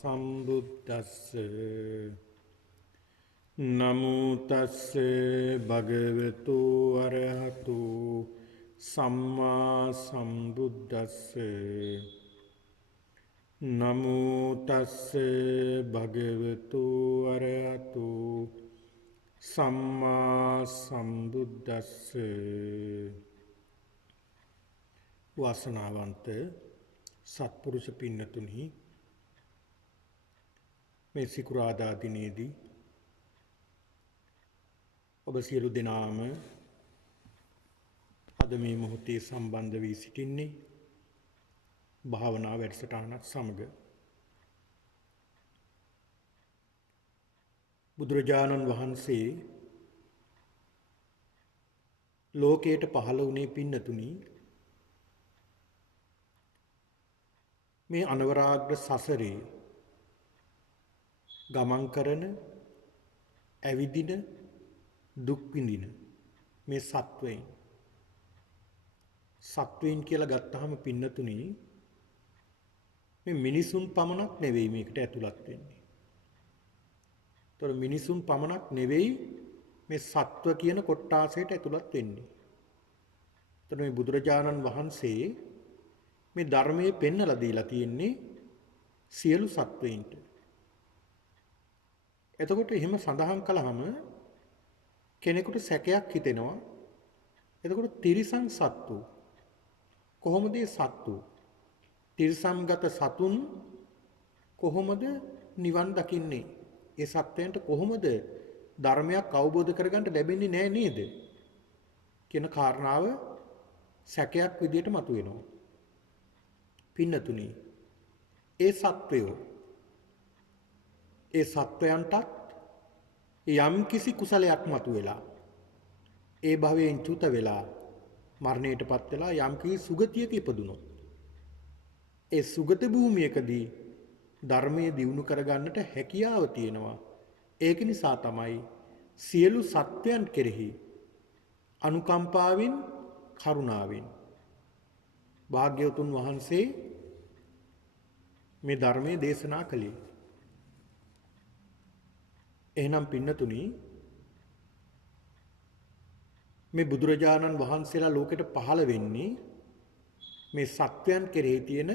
සම්බුද්දස්ස නමෝ තස්ස භගවතු අරහතු සම්මා සම්බුද්දස්ස නමෝ තස්ස භගවතු අරහතු සම්මා සම්බුද්දස්ස. වාසනාවන්ත සත්පුරුෂ පින්නතුනි, මේ සිකුරාදා දිනේදී ඔබ සියලු දෙනාම අද මේ මොහොතේ සම්බන්ධ වී සිටින්නේ භාවනා වැඩසටහනක් සමග. බුදුරජාණන් වහන්සේ ලෝකයට පහළ වුණේ පින්නතුනි මේ අනවරාග්‍ර සසරේ ගමන් කරන, ඇවිදින, දුක් විඳින මේ සත්වයින් කියලා ගත්තාම පින්නතුනි මේ මිනිසුන් පමණක් නෙවෙයි මේකට ඇතුළත් වෙන්නේ. ඒතර මිනිසුන් පමණක් නෙවෙයි මේ සත්ව කියන කොට්ටාසයට ඇතුළත් වෙන්නේ. ඒතර මේ බුදුරජාණන් වහන්සේ මේ ධර්මයේ පෙන්වලා දීලා තියෙන්නේ සියලු සත්වයින්ට. එතකොට එහෙම සඳහන් කළාම කෙනෙකුට සැකයක් හිතෙනවා. එතකොට තිරිසන් සත්තු කොහොමද සත්තු? තිරිසන්ගත සතුන් කොහොමද නිවන් දකින්නේ? ඒ සත්වයන්ට කොහොමද ධර්මයක් අවබෝධ කරගන්න ලැබෙන්නේ නැහැ නේද කියන කාරණාව සැකයක් විදියට මතුවෙනවා. පින්නතුනි, ඒ සත්වයන්ටත් යම් කිසි කුසලයක් මතුවෙලා ඒ භවයෙන් චුත වෙලා මරණයටපත් වෙලා යම් කිසි සුගතියක ඉපදුනොත් ඒ සුගත භූමියකදී ධර්මයේ දියුණු කරගන්නට හැකියාව තියෙනවා. ඒක නිසා තමයි සියලු සත්වයන් කෙරෙහි අනුකම්පාවෙන්, කරුණාවෙන් භාග්‍යවතුන් වහන්සේ මේ ධර්මයේ දේශනා කළේ. එහෙනම් පින්නතුනි, මේ බුදුරජාණන් වහන්සේලා ලෝකෙට පහළ වෙන්නේ මේ සත්වයන් කෙරෙහි තියෙන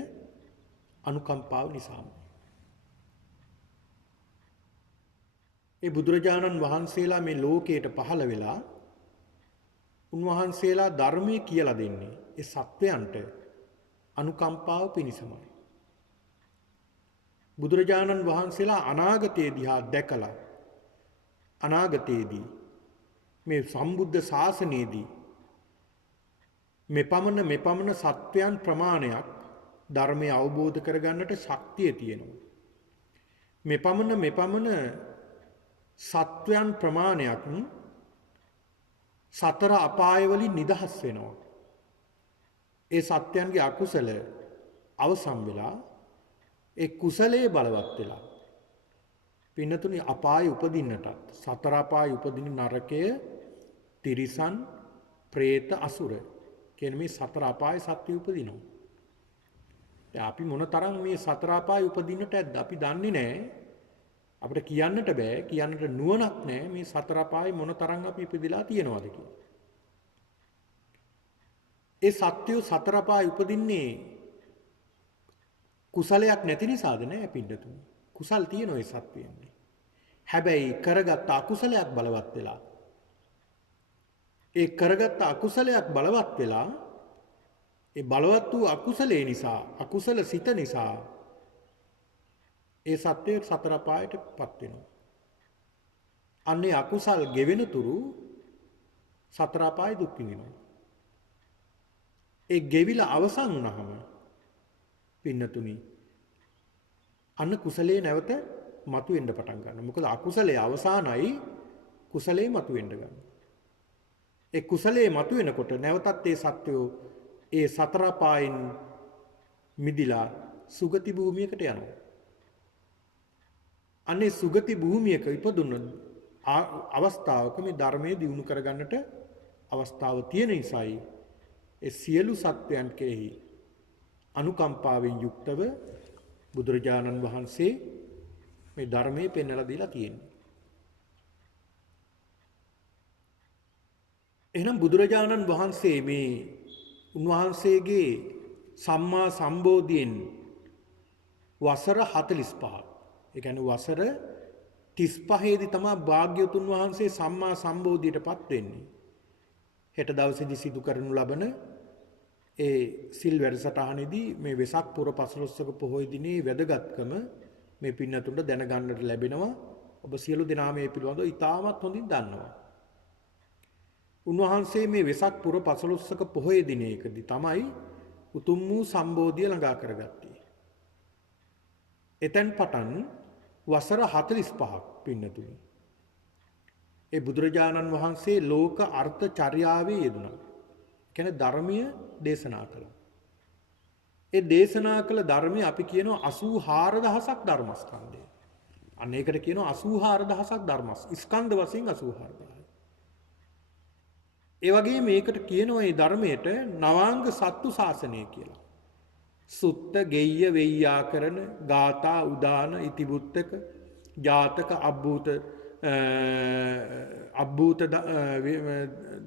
අනුකම්පාව නිසාම. ඒ බුදුරජාණන් වහන්සේලා මේ ලෝකයට පහළ වෙලා උන්වහන්සේලා ධර්මයේ කියලා දෙන්නේ ඒ සත්වයන්ට අනුකම්පාව පිණිසමයි. බුදුරජාණන් වහන්සේලා අනාගතයේ දිහා දැකලා අනාගතයේදී මේ සම්බුද්ධ ශාසනයේදී මෙපමණ සත්වයන් ප්‍රමාණයක් ධර්මය අවබෝධ කරගන්නට ශක්තිය තියෙනවා. මෙපමණ සත්වයන් ප්‍රමාණයක් සතර අපාය වලින් නිදහස් වෙනවා. ඒ සත්වයන්ගේ අකුසල අවසන් වෙලා ඒ කුසලයේ බලවත් වෙලා පින්නතුනි අපාය උපදින්නටත්, සතර අපාය උපදින නරකය, තිරිසන්, പ്രേත, අසුර කියන මේ සතර අපාය සත්‍ය උපදිනවා. දැන් අපි මොනතරම් මේ සතර අපාය උපදින්නට ඇද්ද අපි දන්නේ නැහැ. අපිට කියන්නට බෑ, කියන්නට නුවණක් නැහැ මේ සතර අපාය මොනතරම් අපි ඉපදිලා තියෙනවද කියලා. ඒ සත්‍යය සතර අපාය උපදින්නේ කුසලයක් නැති නිසාද? නෑ පින්නතුනි. කුසල් තියෙන ඔය සත්වයන්ගේ. හැබැයි කරගත්ත අකුසලයක් බලවත් වෙලා ඒ බලවත් වූ අකුසලේ නිසා, අකුසල සිත නිසා ඒ සත්වය සතර අපායටපත් වෙනවා. අන්නේ අකුසල් ගෙවෙන තුරු සතර අපාය දුක් විඳිනවා. ඒ ගෙවිලා අවසන් වුණාම පින්නතුනි අන්න කුසලයේ නැවත මතුවෙන්න පටන් ගන්නවා. මොකද අකුසලයේ අවසానයි කුසලයේ මතුවෙන්න ගන්නවා. ඒ කුසලයේ මතුවෙනකොට නැවතත් ඒ සත්වෝ ඒ සතර පායෙන් මිදිලා සුගති භූමියකට යනවා. අනේ සුගති භූමියක ඉපදුන අවස්ථාවක මේ ධර්මයේ දියුණු කරගන්නට අවස්ථාව තියෙන නිසායි ඒ සියලු සත්වයන් කෙරෙහි අනුකම්පාවෙන් යුක්තව බුදුරජාණන් වහන්සේ මේ ධර්මයේ පෙන්වලා දීලා තියෙන්නේ. එහෙනම් බුදුරජාණන් වහන්සේ මේ උන්වහන්සේගේ සම්මා සම්බෝධියෙන් වසර 45ක්, ඒ කියන්නේ වසර 35 දී තමයි භාග්‍යවතුන් වහන්සේ සම්මා සම්බෝධියටපත් වෙන්නේ. හෙට දවසේදී සිදු කරනු ලබන ඒ සිල් වැඩසටහනේදී මේ වෙසක් පුර 15ක පොහොය දිනේ වැදගත්කම මේ පින්නතුන්ට දැනගන්නට ලැබෙනවා. ඔබ සියලු දෙනා මේ පිළිබඳව ඉතාමත් හොඳින් දන්නවා. උන්වහන්සේ මේ වෙසක් පුර 15ක පොහොය දිනයකදී තමයි උතුම් වූ සම්බෝධිය ළඟා කරගත්තේ. එතෙන් පටන් වසර 45ක් පින්නතුනි. ඒ බුදුරජාණන් වහන්සේ ලෝක අර්ථ චර්යාවේ යෙදුණා. කියන්නේ ධර්මීය දේශනා කළා. ඒ දේශනා කළ ධර්මයේ අපි කියනවා 84000ක් ධර්මස්කන්ධය. අන්න ඒකට කියනවා 84000ක් ස්කන්ධ වශයෙන් 84000යි. ඒ වගේ මේකට කියනවා මේ ධර්මයට නවාංග සත්තු ශාසනය කියලා. සුත්ත ගෙය්‍ය වෙය්‍යාකරණ ගාථා උදාන ඉතිබුත්තක ජාතක අබ්බූත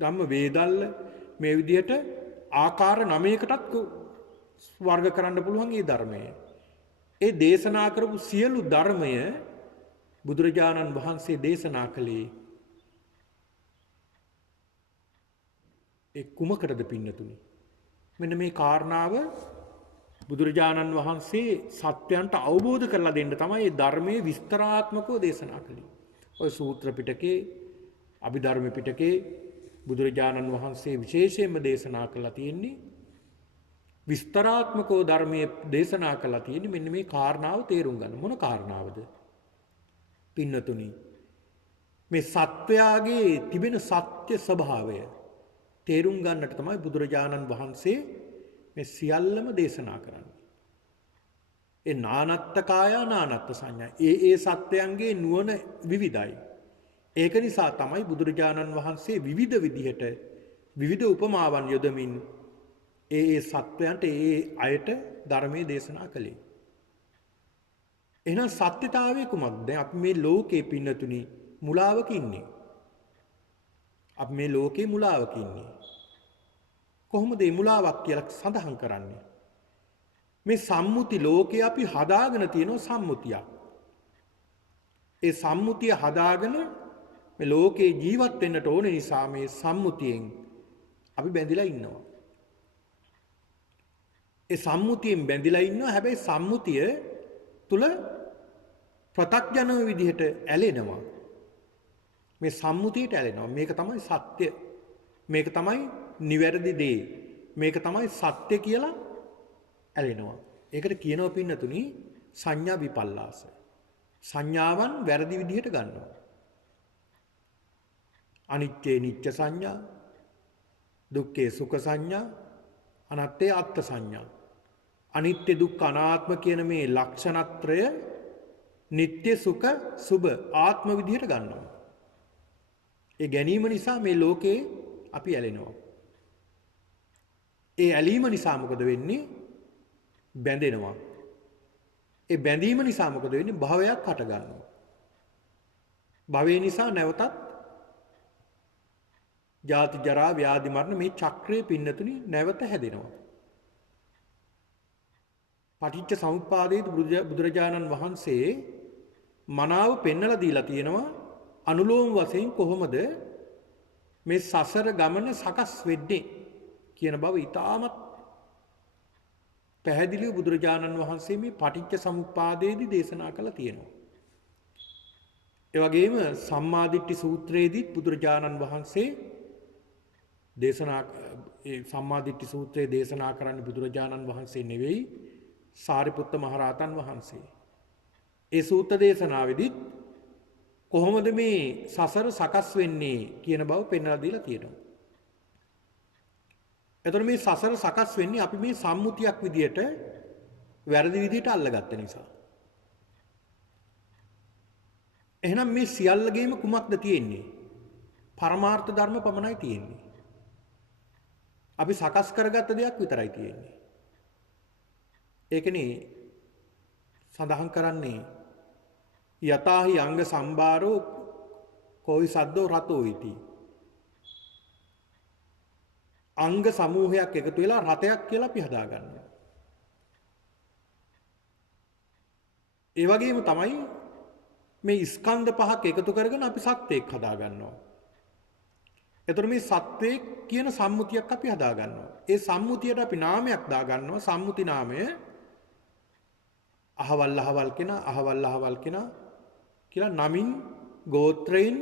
ධම්ම වේදල්ල මේ විදිහට ආකාර 9කටත් වර්ග කරන්න පුළුවන් මේ ධර්මය. ඒ දේශනා කරපු සියලු ධර්මය බුදුරජාණන් වහන්සේ දේශනා කළේ ඒ කුමකටද පින්නතුනි? මෙන්න මේ කාරණාව බුදුරජාණන් වහන්සේ සත්‍යයන්ට අවබෝධ කරලා දෙන්න තමයි මේ ධර්මයේ විස්තරාත්මකව දේශනා කළේ. ඔය සූත්‍ර පිටකේ, අභිධර්ම පිටකේ බුදුරජාණන් වහන්සේ විශේෂයෙන්ම දේශනා කළා තියෙන්නේ විස්තරාත්මකව ධර්මයේ දේශනා කළා තියෙන්නේ මෙන්න මේ කාරණාව තේරුම් ගන්න. මොන කාරණාවද? පින්නතුනි, මේ සත්වයාගේ තිබෙන සත්‍ය ස්වභාවය තේරුම් ගන්නට තමයි බුදුරජාණන් වහන්සේ මේ සියල්ලම දේශනා කරන්නේ. ඒ නානත්ත කාය නානත්ත සංඥා. ඒ සත්‍යයන්ගේ නුවණ විවිධයි. ඒක නිසා තමයි බුදුරජාණන් වහන්සේ විවිධ විදිහට විවිධ උපමාවන් යොදමින් ඒ සත්වයන්ට ඒ අයට ධර්මයේ දේශනා කළේ. එහෙනම් සත්‍යතාවය කුමක්ද? දැන් අපි මේ ලෝකේ පින්නතුනි මුලාවක ඉන්නේ. අපි මේ ලෝකේ මුලාවක ඉන්නේ. කොහොමද මේ මුලාවක් කියලා සඳහන් කරන්නේ? මේ සම්මුති ලෝකේ අපි හදාගෙන තියෙන සම්මුතියක්. ඒ සම්මුතිය හදාගෙන මේ ලෝකේ ජීවත් වෙන්නට ඕන නිසා මේ සම්මුතියෙන් අපි බැඳිලා ඉන්නවා. ඒ සම්මුතියෙන් බැඳිලා ඉන්නවා. හැබැයි සම්මුතිය තුල ප්‍රත්‍යඥව විදිහට ඇලෙනවා. මේ සම්මුතියට ඇලෙනවා. මේක තමයි සත්‍ය. මේක තමයි නිවැරදි දේ. මේක තමයි සත්‍ය කියලා ඇලෙනවා. ඒකට කියනවා පින්නතුනි සංඥා විපල්ලාස. සංඥාවන් වැරදි විදිහට ගන්නවා. අනිත්‍යේ නිත්‍ය සංඥා, දුක්ඛේ සුඛ සංඥා, අනාත්තේ අත්ථ සංඥා. අනිත්‍ය දුක්ඛ අනාත්ම කියන මේ ලක්ෂණත්‍රය නිත්‍ය සුඛ සුභ ආත්ම විදිහට ගන්නවා. ඒ ගැනීම නිසා මේ ලෝකේ අපි ඇලෙනවා. ඒ ඇලීම නිසා මොකද වෙන්නේ? බැඳෙනවා. ඒ බැඳීම නිසා මොකද වෙන්නේ? භවයක් හට ගන්නවා. භවය නිසා නැවතත් ජාති ජරා ව්‍යාධි මරණ මේ චක්‍රයේ පින්නතුනි නැවත හැදෙනවා. පටිච්ච සමුප්පාදයේ බුදුරජාණන් වහන්සේ මනාව පෙන්වලා දීලා තියෙනවා අනුලෝම වශයෙන් කොහොමද මේ සසර ගමන සකස් වෙන්නේ කියන බව ඉතාමත් පැහැදිලිව බුදුරජාණන් වහන්සේ මේ පටිච්ච සමුප්පාදයේදී දේශනා කළා තියෙනවා. ඒ වගේම සම්මාදිට්ඨි සූත්‍රයේදී බුදුරජාණන් වහන්සේ සම්මාදිට්ඨි සූත්‍රයේ දේශනා කරන්නේ බුදුරජාණන් වහන්සේ නෙවෙයි සාරිපුත්ත මහරහතන් වහන්සේ. ඒ සූත්‍ර දේශනාවේදී කොහොමද මේ සසර සකස් වෙන්නේ කියන බව පෙන්වලා දීලා තියෙනවා. එතකොට මේ සසර සකස් වෙන්නේ අපි මේ සම්මුතියක් විදියට වැරදි විදියට අල්ලගත්ත නිසා. එහෙනම් මේ සියල්ලගේම කුමක්ද තියෙන්නේ? පරමාර්ථ ධර්ම පමණයි තියෙන්නේ. අපි සකස් කරගත්ත දෙයක් විතරයි තියෙන්නේ. ඒකනේ සඳහන් කරන්නේ යතාහි අංග සම්භාරෝ කෝයි සද්දෝ රතෝ ඉති. අංග සමූහයක් එකතු වෙලා රතයක් කියලා අපි හදා ගන්නවා. ඒ වගේම තමයි මේ ස්කන්ධ පහක් එකතු කරගෙන අපි සත්‍යයක් හදා ගන්නවා. එතකොට මේ සත්‍යයක් කියන සම්මුතියක් අපි හදා ගන්නවා. ඒ සම්මුතියට අපි නාමයක් දා ගන්නවා. සම්මුති නාමය අහවල් කෙනා කියලා නමින්, ගෝත්‍රයෙන්,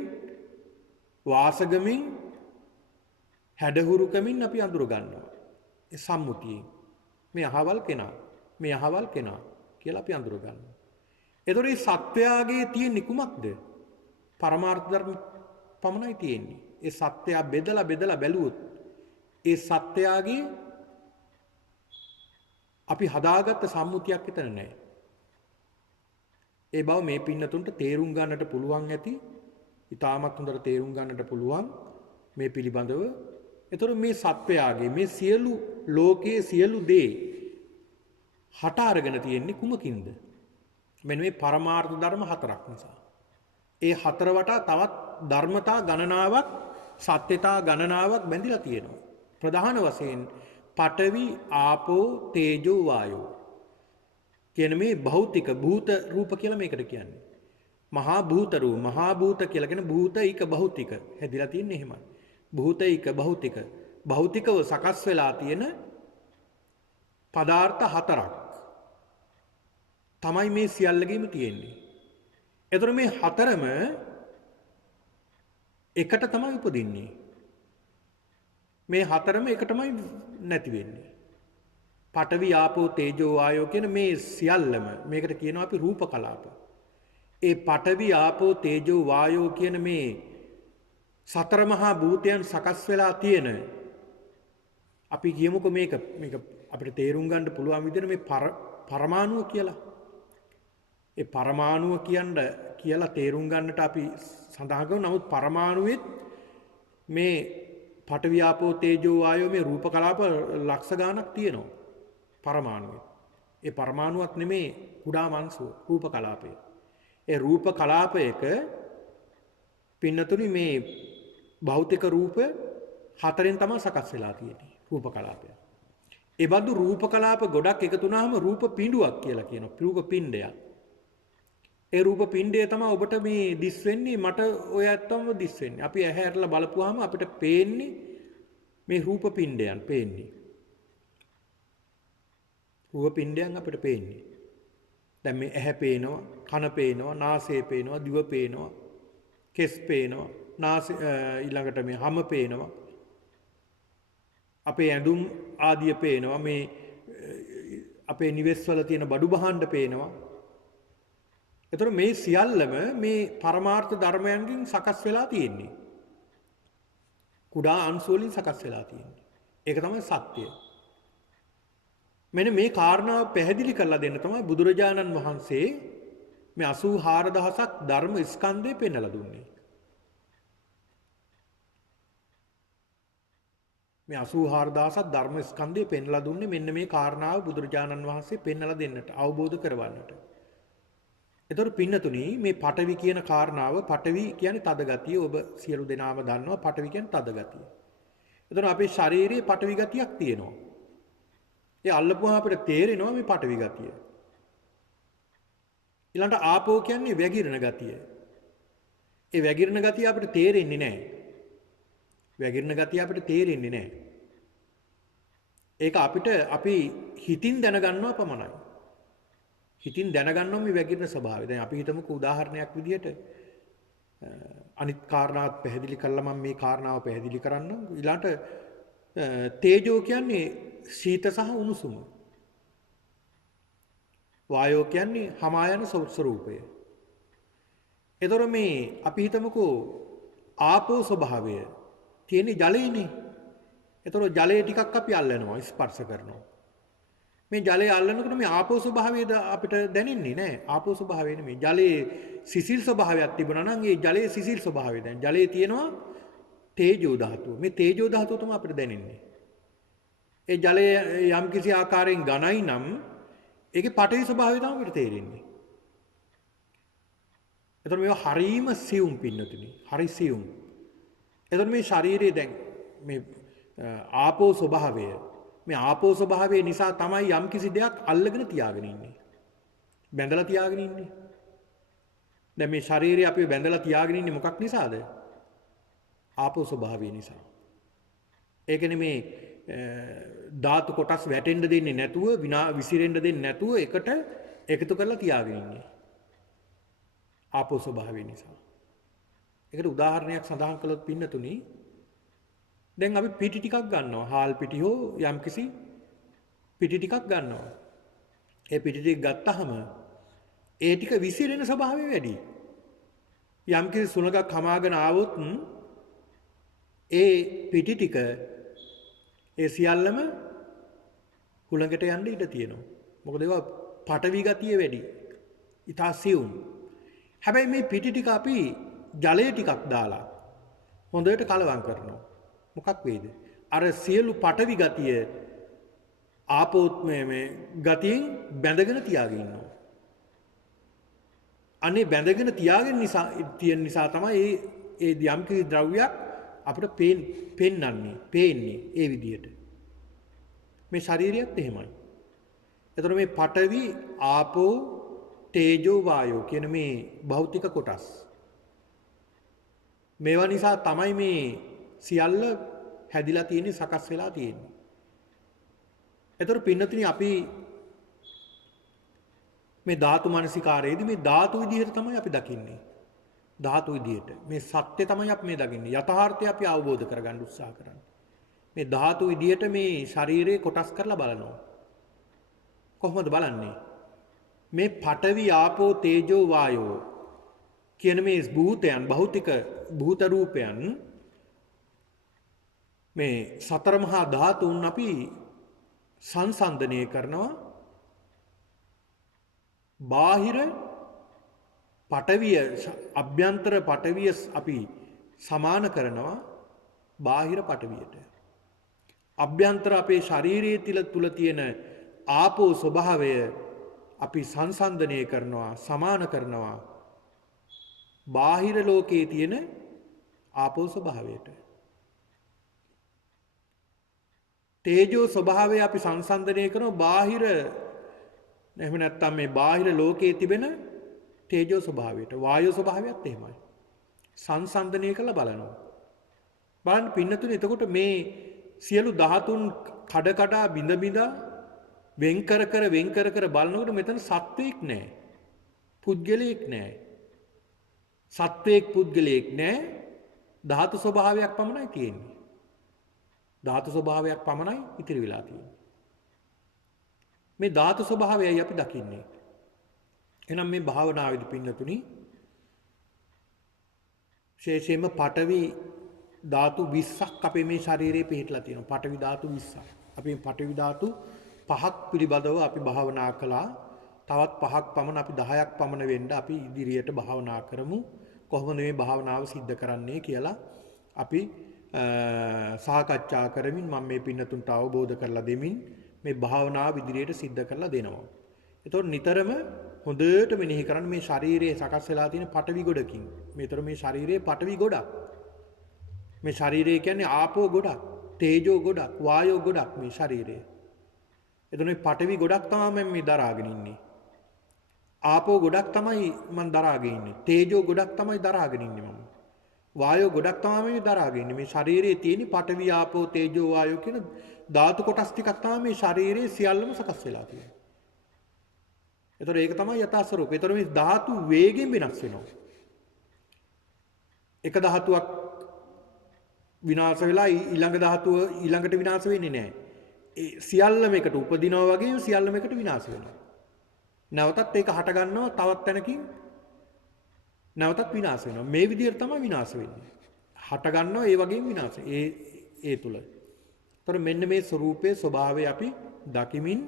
වාසගමින්, හැඩහුරුකමින් අපි අඳුර ගන්නවා. ඒ සම්මුතියෙන් මේ අහවල් කෙනා කියලා අපි අඳුර ගන්නවා. එතකොට මේ සත්‍යයගේ තියෙන්නේ කුමක්ද? පරමාර්ථ ධර්ම පමණයි තියෙන්නේ. ඒ සත්‍යය බෙදලා බැලුවොත් ඒ සත්‍යයගේ අපි හදාගත්ත සම්මුතියක් විතර නැහැ. ඒ බව මේ පින්නතුන්ට තේරුම් ගන්නට පුළුවන් ඇති. ඉතාමත් හොඳට තේරුම් ගන්නට පුළුවන් මේ පිළිබඳව. එතකොට මේ සත්‍යයගේ මේ සියලු ලෝකයේ සියලු දේ හට අරගෙන තියෙන්නේ කුමකින්ද? මෙන්න මේ පරමාර්ථ ධර්ම හතරක් නිසා. ඒ හතර වටා තවත් ධර්මතා ගණනාවක්, සත්‍යතා ගණනාවක් බැඳිලා තියෙනවා. ප්‍රධාන වශයෙන් පඨවි, ආපෝ, තේජෝ, වායෝ කියන මේ භෞතික භූත රූප කියලා මේකට කියන්නේ. මහා භූත රූප, මහා භූත කියලා කියන භූතයික භෞතික හැදිලා තියෙන්නේ එහෙමයි. භූතයික භෞතික, භෞතිකව සකස් වෙලා තියෙන පදාර්ථ හතරක් තමයි මේ සියල්ලගෙම තියෙන්නේ. එතකොට මේ හතරම එකට තමයි උපදින්නේ. මේ හතරම එකටමයි නැති වෙන්නේ. පඨවි, ආපෝ, තේජෝ, වායෝ කියන මේ සියල්ලම මේකට කියනවා අපි රූප කලාප. ඒ පඨවි, ආපෝ, තේජෝ, වායෝ කියන මේ සතර මහා භූතයන් සකස් වෙලා තියෙන අපි කියමුකෝ මේක අපිට තේරුම් ගන්න පුළුවන් විදිහට මේ පරමාණුව කියලා. ඒ පරමාණුව කියලා තේරුම් ගන්නට අපි සඳහන් කරනවා. නමුත් පරමාණුවෙත් මේ පඨවි, ආපෝ, තේජෝ, වායෝ මේ රූප කලාප ලක්ෂ ගණනක් තියෙනවා පරමාණුවේ. ඒ පරමාණුවත් නෙමේ කුඩා මංසුව රූප කලාපය. ඒ රූප කලාපයක පින්නතුනි මේ භෞතික රූප හතරෙන් තමයි සකස් වෙලා තියෙන්නේ රූප කලාපය. ඒ බඳු රූප කලාප ගොඩක් එකතු වුණාම රූප පිඬුවක් කියලා කියනවා. රූප පිණ්ඩයක්. ඒ රූප පිණ්ඩය තමයි ඔබට මේ දිස් වෙන්නේ, මට ඔය ඇත්තම දිස් වෙන්නේ. අපි ඇහැ ඇරලා බලපුවාම අපිට පේන්නේ මේ රූප පිණ්ඩයන් පේන්නේ. රූප පිණ්ඩයන් අපිට පේන්නේ. දැන් මේ ඇහැ පේනවා, කන පේනවා, නාසය පේනවා, දිව පේනවා, කෙස් පේනවා, ඊළඟට මේ හම පේනවා. අපේ ඇඳුම් ආදිය පේනවා. මේ අපේ නිවෙස්වල තියෙන බඩු බහඬ පේනවා. එතකොට මේ සියල්ලම මේ පරමාර්ථ ධර්මයන්ගෙන් සකස් වෙලා තියෙන්නේ. කුඩා අංශු වලින් සකස් වෙලා තියෙන්නේ. ඒක තමයි සත්‍යය. මෙන්න මේ කාරණාව පැහැදිලි කරලා දෙන්න තමයි බුදුරජාණන් වහන්සේ මේ 84000ක් ධර්ම ස්කන්ධය පෙන්වලා දුන්නේ. මේ 84000ක් ධර්ම ස්කන්ධය පෙන්වලා දුන්නේ මෙන්න මේ කාරණාව බුදුරජාණන් වහන්සේ පෙන්වලා දෙන්නට, අවබෝධ කරවන්නට. එතකොට පින්නතුනි මේ පඨවි කියන කාරණාව, පඨවි කියන්නේ තද ගතිය. ඔබ සියලු දෙනාම දන්නවා පඨවි කියන්නේ තද ගතිය. එතකොට අපේ ශරීරයේ පඨවි ගතියක් තියෙනවා. ඒ අල්ලපුවාම අපිට තේරෙනවා මේ පඨවි ගතිය. ඊළඟට ආපෝ කියන්නේ වැగిරෙන ගතිය. ඒ වැగిරෙන ගතිය අපිට තේරෙන්නේ නැහැ. වැగిරෙන ගතිය අපිට තේරෙන්නේ නැහැ. ඒක අපි හිතින් දැනගන්නවා පමණයි. හිතින් දැනගන්නවා මේ වැగిරෙන ස්වභාවය. දැන් අපි හිතමුකෝ උදාහරණයක් විදිහට අනිත් කාරණාවත් පැහැදිලි කළා මම මේ කාරණාව පැහැදිලි කරන්නම්. ඊළඟට තේජෝ කියන්නේ ශීත සහ උණුසුම. වායෝ කියන්නේ හමා යන ස්වરૂපය. එතකොට මේ අපි හිතමුකෝ ආපෝ ස්වභාවය තියෙන්නේ ජලයේනේ. එතකොට ජලය ටිකක් අපි අල්ලනවා, ස්පර්ශ කරනවා. මේ ජලය අල්ලනකොට මේ ආපෝ ස්වභාවය අපිට දැනෙන්නේ නැහැ. ආපෝ ස්වභාවය නෙමෙයි. ජලයේ සිසිල් ස්වභාවයක් තිබුණා නම් ඒ ජලයේ සිසිල් ස්වභාවය දැන් ජලයේ තියෙනවා තේජෝ ධාතුව. මේ තේජෝ ධාතුව තමයි අපිට දැනෙන්නේ. ඒ ජලය යම් කිසි ආකාරයෙන් ඝනයි නම් ඒකේ පඨවි ස්වභාවය තමයි අපිට තේරෙන්නේ. එතකොට මේවා හරීම සියුම් පින්නතුනි. හරි සියුම්. එතකොට මේ ශරීරයේ දැන් මේ ආපෝ ස්වභාවය මේ ආපෝ ස්වභාවය නිසා තමයි යම්කිසි දෙයක් අල්ලගෙන තියාගෙන ඉන්නේ. බැඳලා තියාගෙන ඉන්නේ. දැන් මේ ශරීරය අපි බැඳලා තියාගෙන ඉන්නේ මොකක් නිසාද? ආපෝ ස්වභාවය නිසා. ඒ කියන්නේ මේ ධාතු කොටස් වැටෙන්න දෙන්නේ නැතුව විසිරෙන්න දෙන්නේ නැතුව එකට එකතු කරලා තියාගෙන ඉන්නේ. ආපෝ ස්වභාවය නිසා. ඒකට උදාහරණයක් සඳහන් කළොත් පින්නතුනි දැන් අපි පිටි ටිකක් ගන්නවා. හාල් පිටි හෝ යම්කිසි පිටි ටිකක් ගන්නවා. ඒ පිටි ටික ගත්තාම ඒ ටික විසිරෙන ස්වභාවය වැඩි. යම්කිසි සුළඟක් හමාගෙන ආවොත් ඒ පිටි ටික ඒ සියල්ලම හුළඟට යන්න ඉඩ තියෙනවා. මොකද ඒවා පටවි ගතිය වැඩි. ඉතා සියුම්. හැබැයි මේ පිටි ටික අපි ජලය ටිකක් දාලා හොඳට කලවම් කරනවා. මොකක් වේද? අර සියලු පටවි ගතිය ආපෝත් මේ ගතියෙන් බැඳගෙන තියාගෙන ඉන්නවා. අනේ බැඳගෙන තියාගෙන තියෙන නිසා තමයි ඒ යම්කිසි ද්‍රව්‍යයක් අපිට පේන්නේ ඒ විදිහට. මේ ශරීරයත් එහෙමයි. එතකොට මේ පඨවි, ආපෝ, තේජෝ, වායෝ කියන මේ භෞතික කොටස්. මේවා නිසා තමයි මේ සියල්ල හැදිලා තියෙන්නේ, සකස් වෙලා තියෙන්නේ. එතකොට පින්නතුනි අපි මේ ධාතු මනසිකාරයේදී මේ ධාතු විදිහට තමයි අපි දකින්නේ. ධාතු විදිහට. මේ සත්‍ය තමයි අපි මේ දකින්නේ. යථාර්ථය අපි අවබෝධ කරගන්න උත්සාහ කරන්නේ. මේ ධාතු විදිහට මේ ශරීරේ කොටස් කරලා බලනවා. කොහොමද බලන්නේ? මේ පඨවි, ආපෝ, තේජෝ, වායෝ කියන මේ භූතයන්, භෞතික භූත රූපයන් මේ සතර මහා ධාතුන් අපි සංසන්දනය කරනවා. බාහිර පඨවිය, අභ්‍යන්තර පඨවිය අපි සමාන කරනවා බාහිර පඨවියට. අභ්‍යන්තර අපේ ශරීරයේ තුල තියෙන ආපෝ ස්වභාවය අපි සංසන්දනය කරනවා, සමාන කරනවා බාහිර ලෝකයේ තියෙන ආපෝ ස්වභාවයට. තේජෝ ස්වභාවය අපි සංසන්දනය කරනවා බාහිර, එහෙම නැත්නම් මේ බාහිර ලෝකයේ තිබෙන තේජෝ ස්වභාවයට. වායෝ ස්වභාවයත් එහෙමයි. සංසන්දනය කරලා බලනවා. බලන්න පින්නතුනි, එතකොට මේ සියලු ධාතුන් කඩ කඩ බිඳ බිඳ වෙන් කර කර බලනකොට මෙතන සත්වයක් නැහැ. පුද්ගලයෙක් නැහැ. සත්වයක් පුද්ගලයෙක් නැහැ. ධාතු ස්වභාවයක් පමණයි තියෙන්නේ. ධාතු ස්වභාවයක් පමණයි ඉතිරි වෙලා තියෙන්නේ. මේ ධාතු ස්වභාවයයි අපි දකින්නේ. එහෙනම් මේ භාවනාවේදී පින්නතුනි විශේෂයෙන්ම පඨවි ධාතු 20ක් අපේ මේ ශරීරයේ පිහිටලා තියෙනවා. පඨවි ධාතු 20ක්. අපි මේ පඨවි ධාතු 5ක් පිළිබඳව අපි භාවනා කළා. තවත් 5ක් පමණ, අපි 10ක් පමණ වෙන්න අපි ඉදිරියට භාවනා කරමු. කොහොමද මේ භාවනාව සිද්ධ කරන්නේ කියලා අපි සාකච්ඡා කරමින් මම මේ පින්නතුන්ට අවබෝධ කරලා දෙමින් මේ භාවනාව ඉදිරියට සිද්ධ කරලා දෙනවා. එතකොට නිතරම හොඳට මෙනෙහි කරන්න මේ ශරීරයේ සකස් වෙලා තියෙන පඨවි ගොඩකින්. මේතර මේ ශරීරයේ පඨවි ගොඩක්. මේ ශරීරය කියන්නේ ආපෝ ගොඩක්, තේජෝ ගොඩක්, වායෝ ගොඩක් මේ ශරීරය. එතන මේ පඨවි ගොඩක් තමයි මම මේ දරාගෙන ඉන්නේ. ආපෝ ගොඩක් තමයි මම දරාගෙන ඉන්නේ. තේජෝ ගොඩක් තමයි දරාගෙන ඉන්නේ මම. වායෝ ගොඩක් තමයි මේ දරාගෙන ඉන්නේ. මේ ශරීරයේ තියෙන පඨවි, ආපෝ, තේජෝ, වායෝ කියන ධාතු කොටස් ටිකක් තමයි මේ ශරීරයේ සියල්ලම සකස් වෙලා තියෙන්නේ. එතකොට ඒක තමයි යථා ස්වરૂපය. එතකොට මේ ධාතු වේගෙන් වෙනස් වෙනවා. එක ධාතුවක් විනාශ වෙලා ඊළඟ ධාතුව ඊළඟට විනාශ වෙන්නේ නැහැ. ඒ සියල්ලම එකට උපදිනවා වගේ සියල්ලම එකට විනාශ වෙනවා. නැවතත් ඒක හට ගන්නවා තවත් තැනකින් නැවතත් විනාශ වෙනවා. මේ විදිහට තමයි විනාශ වෙන්නේ. හට ගන්නවා ඒ වගේම විනාශ. ඒ තුල. ඒතර මෙන්න මේ ස්වરૂපයේ ස්වභාවය අපි දකිමින්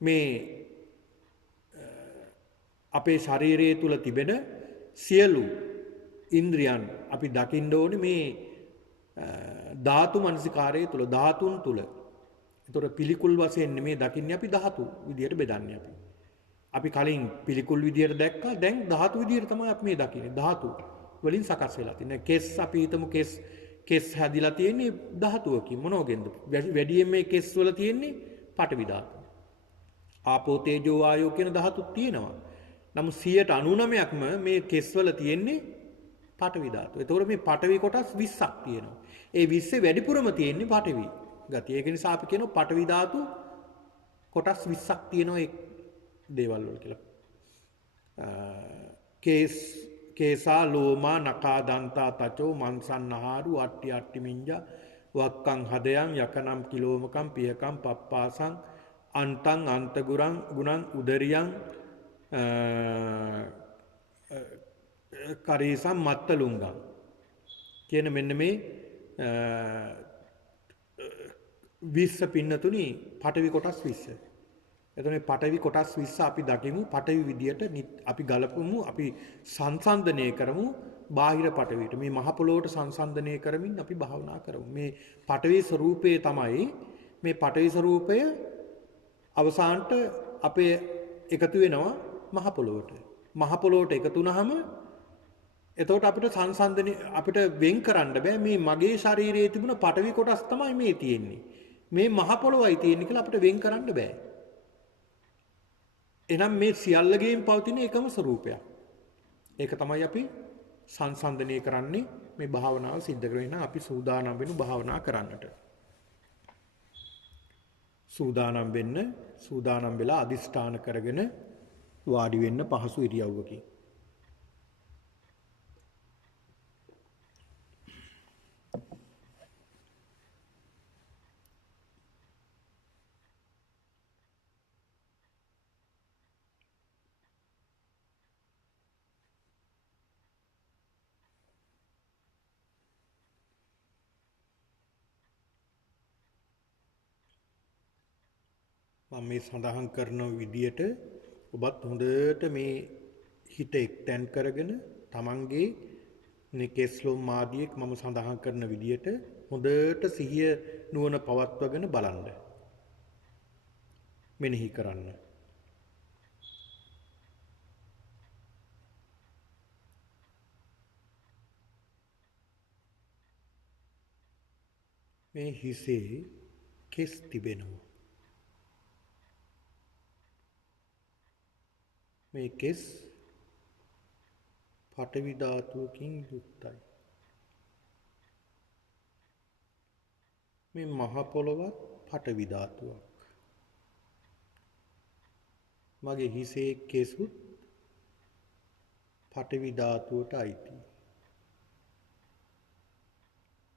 මේ අපේ ශරීරයේ තුල තිබෙන සියලු ඉන්ද්‍රියන් අපි දකින්න ඕනේ මේ ධාතු මනසිකාරයේ තුල, ධාතුන් තුල. ඒතර පිළිකුල් වශයෙන් නෙමේ දකින්නේ අපි ධාතු විදියට බෙදන්නේ අපි. අපි කලින් පිළිකුල් විදියට දැක්කා. දැන් ධාතු විදියට තමයි අපි මේ දකින්නේ. ධාතු වලින් සකස් වෙලා තියෙන. කෙස් අපි හිතමු කෙස් හැදිලා තියෙන්නේ ධාතුවකින්. මොනෝගෙන්ද? වැඩියෙන් මේ කෙස් වල තියෙන්නේ පඨවි ධාතුව. ආපෝ තේජෝ වායෝ කියන ධාතුත් තියෙනවා. නමුත් 99%ක්ම මේ කෙස් වල තියෙන්නේ පඨවි ධාතුව. ඒතකොට මේ පඨවි කොටස් 20ක් තියෙනවා. ඒ 20 වැඩිපුරම තියෙන්නේ පඨවි ගතිය. ඒක නිසා අපි කියනවා පඨවි ධාතු කොටස් 20ක් තියෙනවා ඒ දේවල් වල කියලා. කේසා ලෝමා නකා දන්තා තචෝ මන්සන්නහාරු අට්ටි අට්ටි මිංජා වක්කං හදයන් යකනම් කිලෝමකම් පියකම් පප්පාසං අන්තං අන්තගුරං ගුණං උදරියං කරීසම් මත්තලුංගං කියන මෙන්න මේ 20 පින්නතුනි පඨවි කොටස් 20. එතකොට මේ පඨවි කොටස් 20 අපි දකිමු පඨවි විදියට අපි ගලපමු අපි සංසන්දනය කරමු බාහිර පඨවියට. මේ මහ පොළොවට සංසන්දනය කරමින් අපි භාවනා කරමු. මේ පඨවි ස්වરૂපයේ තමයි මේ පඨවි ස්වરૂපය අවසානට අපේ එකතු වෙනවා මහ පොළොවට. මහ පොළොවට එකතු වුනහම එතකොට අපිට සංසන්දනය අපිට වෙන් කරන්න බෑ මේ මගේ ශරීරයේ තිබුණ පඨවි කොටස් තමයි මේ තියෙන්නේ. මේ මහ පොළොවයි තියෙන්නේ කියලා අපිට වෙන් කරන්න බෑ. එනම් මේ සියල්ලගේම පවතින එකම ස්වરૂපයක්. ඒක තමයි අපි සංසන්දනය කරන්නේ මේ භාවනාව සිද්ධ කරගෙන අපි සූදානම් වෙනු භාවනා කරන්නට. සූදානම් වෙන්න සූදානම් වෙලා අදිෂ්ඨාන කරගෙන වාඩි වෙන්න පහසු ඉරියව්වකින්. මම මේ සඳහන් කරන විදියට ඔබත් හොඳට මේ හිත එක්තැන් කරගෙන තමන්ගේ නිකේස්ලොම් ආදියෙක් මම සඳහන් කරන විදියට හොඳට සිහිය නුවණ පවත්වගෙන බලන්න. මෙනෙහි කරන්න. මේ හිසේ කෙස් තිබෙනවා. මේ කෙස් පඨවි ධාතුවකින් යුක්තයි. මේ මහ පොළොවත් පඨවි ධාතුවක්. මගේ හිසේ කෙසුත් පඨවි ධාතුවට අයිතියි.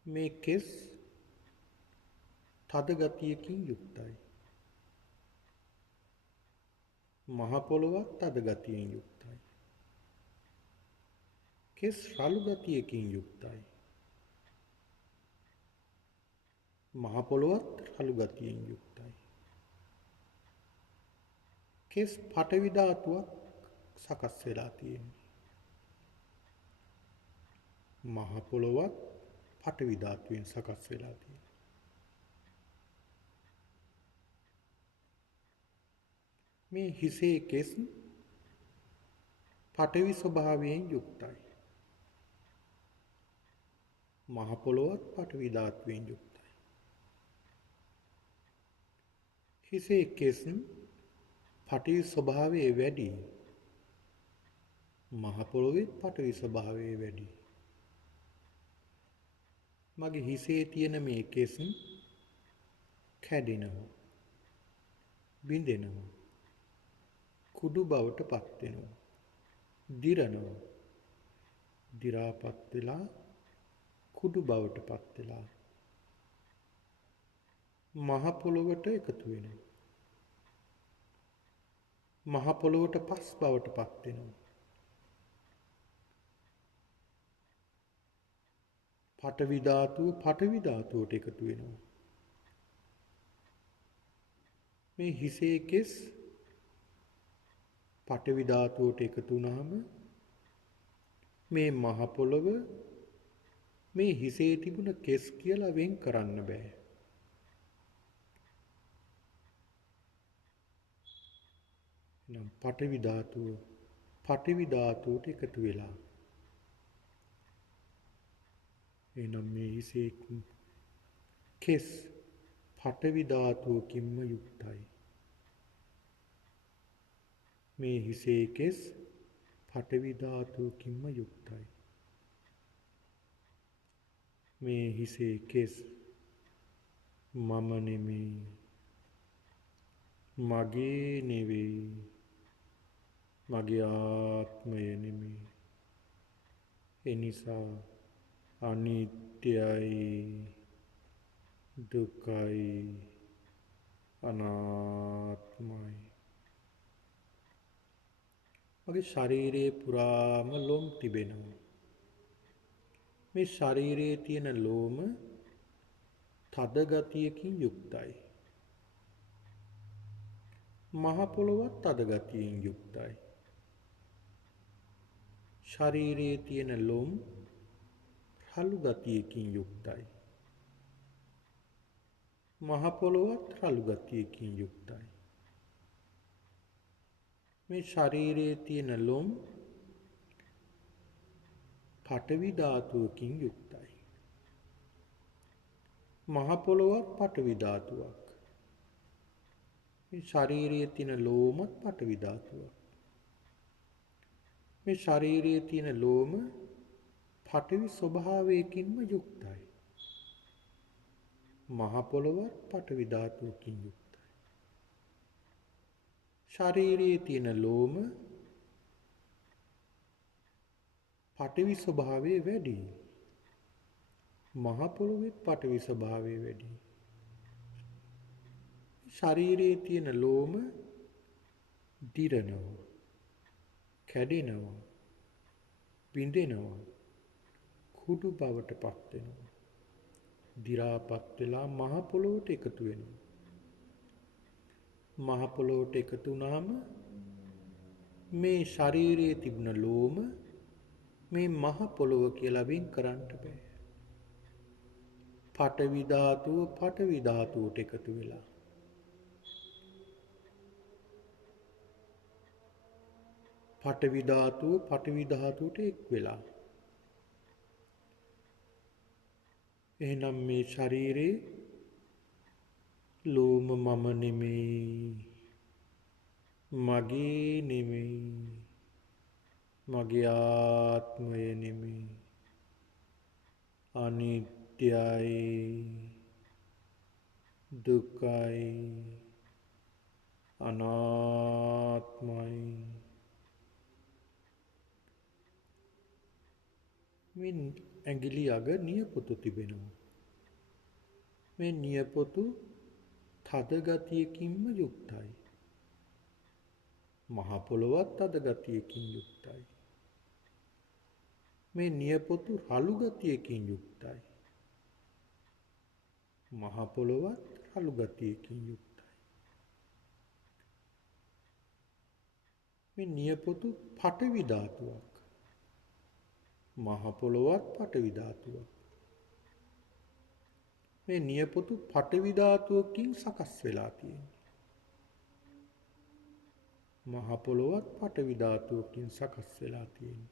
මේ කෙස් තද ගතියකින් යුක්තයි. මහ පොළොවත් තද ගතියෙන් යුක්තයි. කෙස් රළු ගතියකින් යුක්තයි. මහ පොළොවත් රළු ගතියෙන් යුක්තයි. කෙස් පඨවි ධාතුවක් සකස් වෙලා තියෙන්නේ. මහ පොළොවත් පඨවි ධාතුවෙන් සකස් වෙලා තියෙන්නේ. මේ හිසේ කෙස් පඨවි ස්වභාවයෙන් යුක්තයි. මහ පොළොවත් පඨවි ධාතුවෙන් යුක්තයි. හිසේ කෙස් පඨවි ස්වභාවයේ වැඩි. මහ පොළොවේ පඨවි ස්වභාවයේ වැඩි. මගේ හිසේ තියෙන මේ කෙස් කැඩෙනවා. බිඳෙනවා. කුඩු බවට පත් වෙනවා. දිරනවා. දිරාපත් වෙලා කුඩු බවට පත් වෙලා මහ පොළොවට එකතු වෙනවා. මහ පොළොවට පස් බවට පත් වෙනවා. පඨවි ධාතුවට එකතු වෙනවා. මේ හිසේ කෙස් පඨවි ධාතුවට එකතු වුණාම මේ මහ පොළොව මේ හිසේ තිබුණ කෙස් කියලා වෙන් කරන්න බෑ. නම් පඨවි ධාතුවට එකතු වෙලා. එනම් මේ හිසේ කෙස් පඨවි ධාතුවකින්ම යුක්තයි. මේ හිසේ කෙස් පඨවි ධාතුවකින්ම යුක්තයි. මේ හිසේ කෙස් මම නෙමෙයි, මගේ නෙවෙයි, මගේ ආත්මය නෙමෙයි. එනිසා අනිත්‍යයි, දුකයි, අනාත්මයි. මගේ ශරීරයේ පුරාම ලොම් තිබෙනවා. මේ ශරීරයේ තියෙන ලෝම තද ගතියකින් යුක්තයි. මහ පොළොවත් තද ගතියෙන් යුක්තයි. ශරීරයේ තියෙන ලොම් රළු ගතියකින් යුක්තයි. මහ පොළොවත් රළු ගතියකින් යුක්තයි. මේ ශරීරයේ තියෙන ලොම් පඨවි ධාතුවකින් යුක්තයි. මහ පොළොවත් පඨවි ධාතුවක්. මේ ශරීරයේ තියෙන ලෝමත් පඨවි ධාතුවක්. මේ ශරීරයේ තියෙන ලෝම පඨවි ස්වභාවයකින්ම යුක්තයි. මහ පොළොවත් පඨවි ධාතුවකින් යුක්තයි. ශරීරයේ තියෙන ලෝම පඨවි ස්වභාවය වැඩි. මහ පොළොවේ පඨවි ස්වභාවය වැඩි. ශරීරයේ තියෙන ලෝම දිරනවා, කැඩෙනවා, බිඳෙනවා, කුඩු බවට පත් වෙනවා. දිරාපත් වෙලා මහ පොළොවට එකතු වෙනවා. මහ පොළොවට එකතු වුණාම මේ ශරීරයේ තිබුණ ලෝම මේ මහ පොළොව කියලා වෙන් කරන්න බෑ. පඨවි ධාතුව පඨවි ධාතුවට එකතු වෙලා. පඨවි ධාතුව පඨවි ධාතුවට එක් වෙලා. එහෙනම් මේ ශරීරේ ලෝම මම නෙමෙයි, මගේ නෙමෙයි, මගේ ආත්මය නෙමෙයි. අනිත්‍යයි, දුකයි, අනාත්මයි. මේ ඇඟිලි අග නියපොතු තිබෙනවා. මේ නියපොතු තද ගතියකින්ම යුක්තයි. මහ පොළොවත් තද ගතියකින් යුක්තයි. මේ නියපොතු රළු ගතියකින් යුක්තයි. මහ පොළොවත් රළු ගතියකින් යුක්තයි. මේ නියපොතු පඨවි ධාතුවක්. මහ පොළොවත් පඨවි ධාතුවක්. මේ නියපොතු පඨවි ධාතුවකින් සකස් වෙලා තියෙන්නේ. මහ පොළොවත් පඨවි ධාතුවකින් සකස් වෙලා තියෙන්නේ.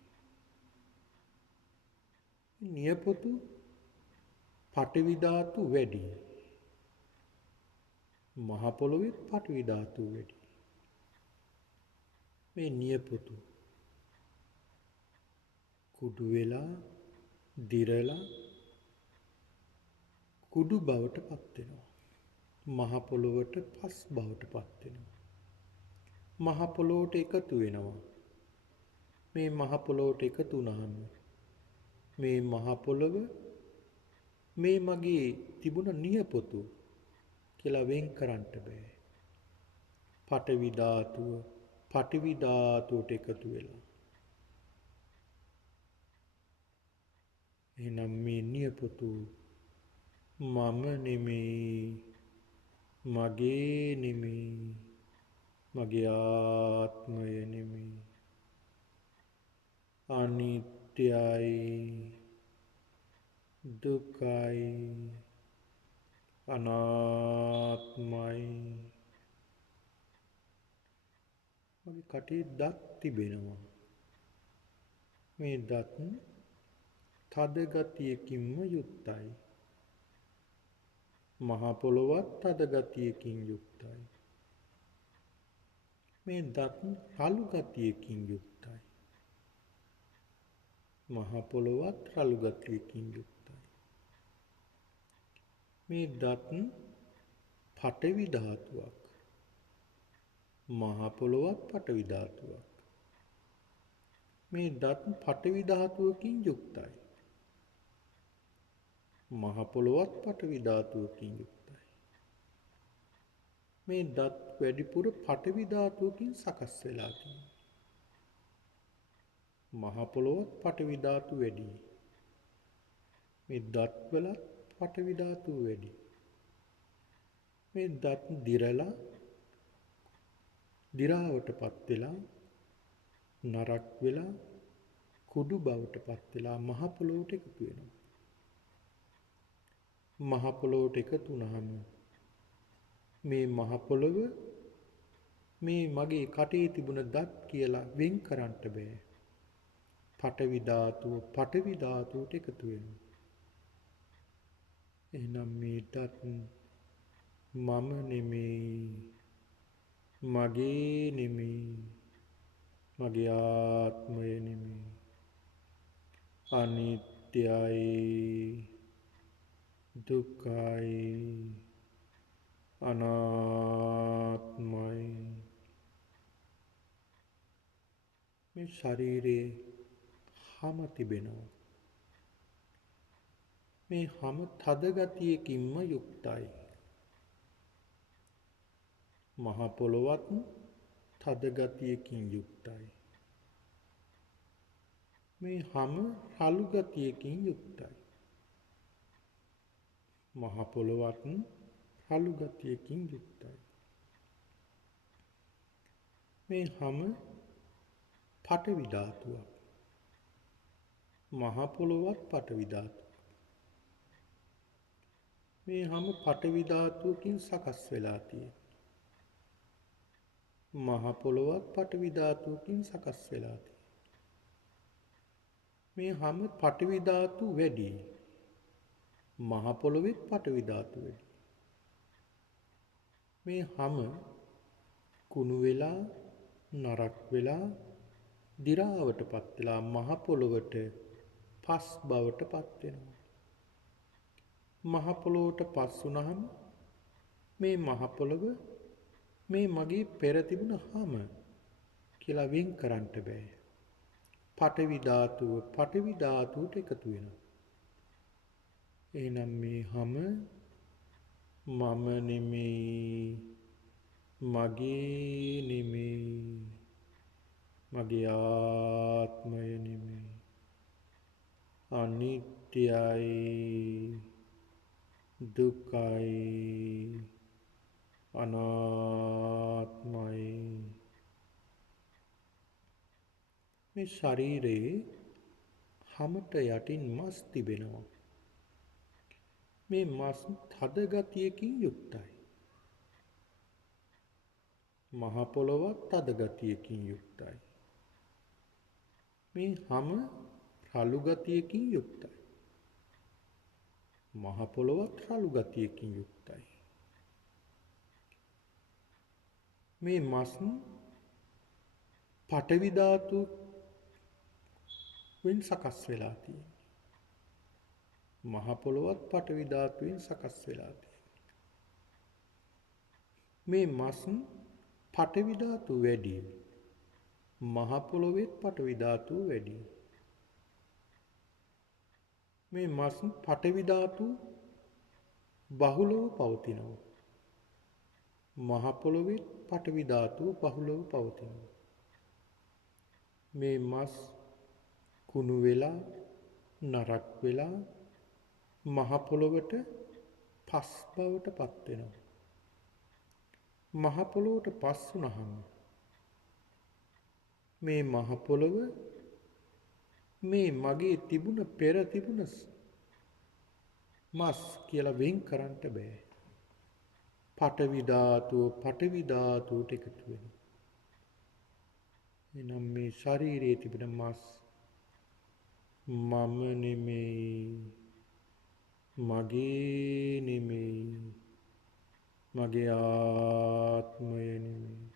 නියපොතු පඨවි ධාතු වැඩි. මහ පොළොවේ පඨවි ධාතු වැඩි. මේ නියපොතු කුඩු වෙලා දිරලා කුඩු බවට පත් වෙනවා. මහ පොළොවට පස් බවට පත් වෙනවා. මහ පොළොවට එකතු වෙනවා. මේ මහ පොළොවට එකතු වුණාම මේ මහ පොළොව මේ මගේ තිබුණ නියපොතු කියලා වෙන් කරන්න බෑ. පඨවි ධාතුව පඨවි ධාතුවට එකතු වෙලා. එහෙනම් මේ නියපොතු මම නෙමෙයි, මගේ නෙමෙයි, මගේ ආත්මය නෙමෙයි. අනිත්‍යයි, දුකයි, අනාත්මයි. මගේ කටේ දත් තිබෙනවා. මේ දත් තද ගතියකින්ම යුක්තයි. මහ පොළොවත් තද ගතියකින් යුක්තයි. මේ දත් රළු ගතියකින් යුක්තයි. මහ පොළොවත් රළු ගතියකින් යුක්තයි. මේ දත් පඨවි ධාතුවක්. මහ පොළොවත් පඨවි ධාතුවක්. මේ දත් පඨවි ධාතුවකින් යුක්තයි. මහ පොළොවත් පඨවි ධාතුවකින් යුක්තයි. මේ දත් වැඩිපුර පඨවි ධාතුවකින් සකස් වෙලා තියෙනවා. මහ පොළොවත් පඨවි ධාතු වැඩි. මේ දත් වලත් පඨවි ධාතුව වැඩි. මේ දත් දිරලා දිරාවටපත් වෙලා නරක් වෙලා කුඩු බවටපත් වෙලා මහ පොළොවට එකතු වෙනවා. මහ පොළොවට එකතු වුණාම මේ මහ පොළොව මේ මගේ කටේ තිබුණ දත් කියලා වෙන් කරන්න බෑ. පඨවි ධාතුවට එකතු වෙනවා. එහෙනම් මේ දත් මම නෙමෙයි, මගේ නෙමෙයි, මගේ ආත්මය නෙමෙයි. අනිත්‍යයි, දුක්ඛයි, අනාත්මයි. මේ ශරීරයේ හම තිබෙනවා. මේ හම තද ගතියකින්ම යුක්තයි. මහ පොළොවත් තද ගතියකින් යුක්තයි. මේ හම රළු ගතියකින් යුක්තයි. මහ පොළොවත් රළු ගතියකින් යුක්තයි. මේ හම පඨවි ධාතුවක්. මහ පොළොවත් පඨවි ධාතුවක්. මේ හම පඨවි ධාතුවකින් සකස් වෙලා තියෙනවා. මහ පොළොවත් පඨවි ධාතුවකින් සකස් වෙලා තියෙනවා. මේ හම පඨවි ධාතු වැඩි. මහ පොළොවේත් පඨවි ධාතු වැඩි. මේ හම කුණු වෙලා නරක් වෙලා දි รา වටපත් වෙලා මහ පොළොවට පස් බවටපත් වෙනවා. මහ පොළොවට පස් වුණාම මේ මහ පොළොව මේ මගේ පෙර තිබුණ හම කියලා වෙන් කරන්න බෑ. පඨවි ධාතුවට එකතු වෙනවා. එහෙනම් මේ හම මම නෙමෙයි, මගේ නෙමෙයි, මගේ ආත්මය නෙමෙයි. අනිත්‍යයි, දුක්ඛයි, අනාත්මයි. මේ ශරීරයේ හමට යටින් මස් තිබෙනවා. මේ මස් තද ගතියකින් යුක්තයි. මහ පොළොවත් තද ගතියකින් යුක්තයි. මේ හම රළු ගතියකින් යුක්තයි. මහ පොළොවත් රළු ගතියකින් යුක්තයි. මේ මස් පඨවි ධාතුවෙන් සකස් වෙලා තියෙනවා. මහ පොළොවත් පඨවි ධාතුවෙන් සකස් වෙලා තියෙනවා. මේ මස් පඨවි ධාතු වැඩි. මහ පොළොවේත් පඨවි ධාතුව වැඩි. මේ මස් පඨවි ධාතු බහුලව පවතිනවා. මහ පොළොවේ පඨවි ධාතුව බහුලව පවතිනවා. මේ මස් කුණු වෙලා නරක් වෙලා මහ පොළොවට පස් බවට පත් වෙනවා. මහ පොළොවට පස් වුණාම මේ මහ පොළොව මේ මගේ තිබුණ පෙර තිබුණ මස් කියලා වෙන් කරන්න බෑ. පඨවි ධාතුවට එකතු වෙනවා. එනම් මේ ශරීරයේ තිබෙන මස් මම නෙමෙයි, මගේ නෙමෙයි, මගේ ආත්මය නෙමෙයි.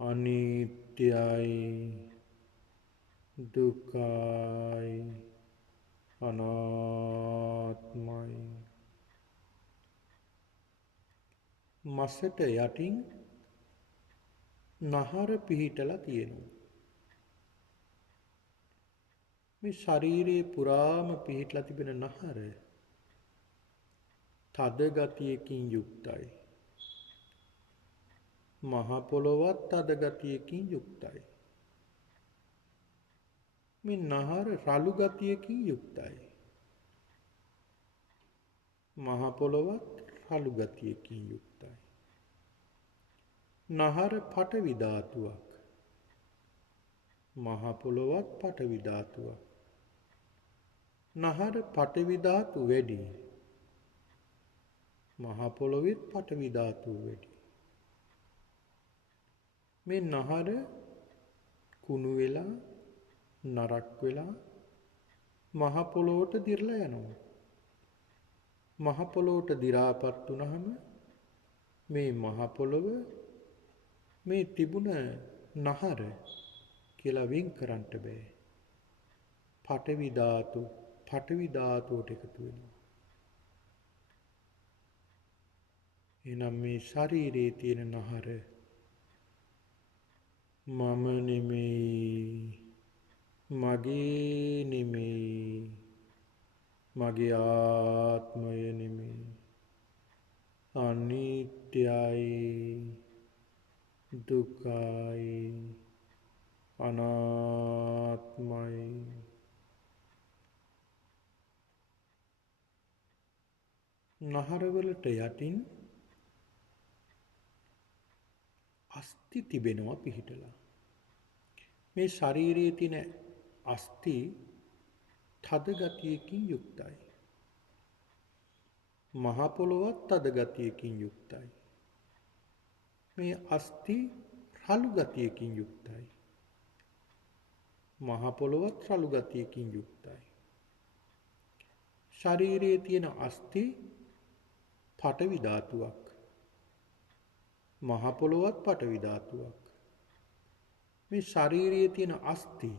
අනිත්‍යයි, දුකයි, අනාත්මයි. මසට යටින් නහර පිහිටලා තියෙනවා. මේ ශරීරයේ පුරාම පිහිටලා තිබෙන නහර තද ගතියකින් යුක්තයි. මහ පොළොවත් තද ගතියකින් යුක්තයි. මේ නහර රළු ගතියකින් යුක්තයි. මහ පොළොවත් රළු ගතියකින් යුක්තයි. නහර පඨවි ධාතුවක්. මහ පොළොවත් පඨවි ධාතුවක්. නහර පඨවි ධාතු වැඩි. මහ පොළොවේත් පඨවි ධාතුව වැඩි. මේ නහර කුණු වෙලා නරක් වෙලා මහ පොළොවට දිරලා යනවා. මහ පොළොවට දි รา පත් වුනහම මේ මහ පොළොව මේ තිබුණ නහර කියලා වෙන් කරන්න බෑ. පඨවි ධාතුවට එකතු වෙනවා. එනම් මේ ශරීරයේ තියෙන නහර මම නෙමෙයි, මගේ නෙමෙයි, මගේ ආත්මය නෙමෙයි. අනිත්‍යයි, දුකයි, අනාත්මයි. නහරවලට යටින් අස්ථි තිබෙනවා පිහිටලා. මේ ශරීරයේ තියෙන අස්ථි තද ගතියකින් යුක්තයි. මහ පොළොවත් තද ගතියකින් යුක්තයි. මේ අස්ථි රළු ගතියකින් යුක්තයි. මහ පොළොවත් රළු ගතියකින් යුක්තයි. ශරීරයේ තියෙන අස්ථි පඨවි ධාතුවක්. මහ පොළොවත් පඨවි ධාතුවක්. මේ ශරීරයේ තියෙන අස්ථි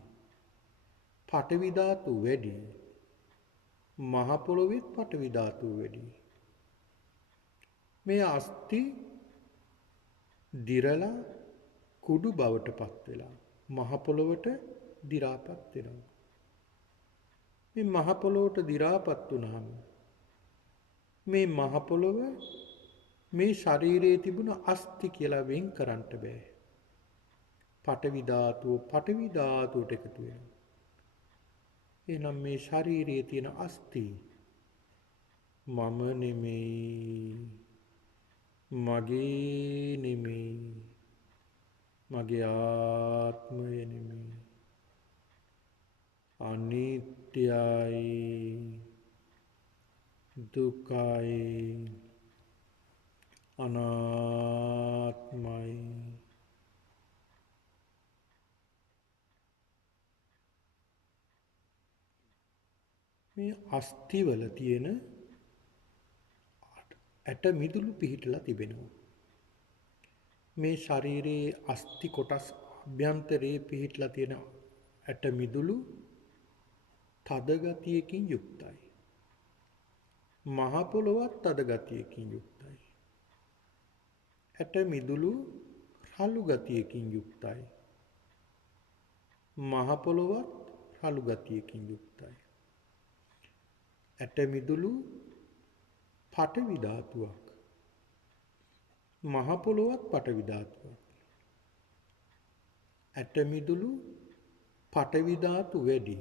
පඨවි ධාතු වැඩි. මහ පොළොවේත් පඨවි ධාතුව වැඩි. මේ අස්ථි දිරලා කුඩු බවට පත් වෙලා මහ පොළොවට දි รา පත් වෙනවා. මේ මහ පොළොවට දි รา පත් වුනහම මේ මහ පොළොව මේ ශරීරයේ තිබුණ අස්ථි කියලා වෙන් කරන්න බෑ. පඨවි ධාතුවට එකතු වෙනවා. එහෙනම් මේ ශරීරයේ තියෙන අස්ථි මම නෙමෙයි, මගේ නෙමෙයි, මගේ ආත්මය නෙමෙයි. අනිත්‍යයි, දුකයි, අනාත්මයි. මේ අස්ථිවල තියෙන ඇට මිදුළු පිහිටලා තිබෙනවා. මේ ශරීරයේ අස්ථි කොටස් අභ්‍යන්තරයේ පිහිටලා තියෙන ඇට මිදුළු තද ගතියකින් යුක්තයි. මහ පොළොවත් තද ගතියකින් යුක්තයි. ඇට මිදුළු රළු ගතියකින් යුක්තයි. මහ පොළොවත් රළු ගතියකින් යුක්තයි. ඇට මිදුළු පඨවි ධාතුවක්. මහ පොළොවත් පඨවි ධාතුවක්. ඇට මිදුළු පඨවි ධාතු වැඩි.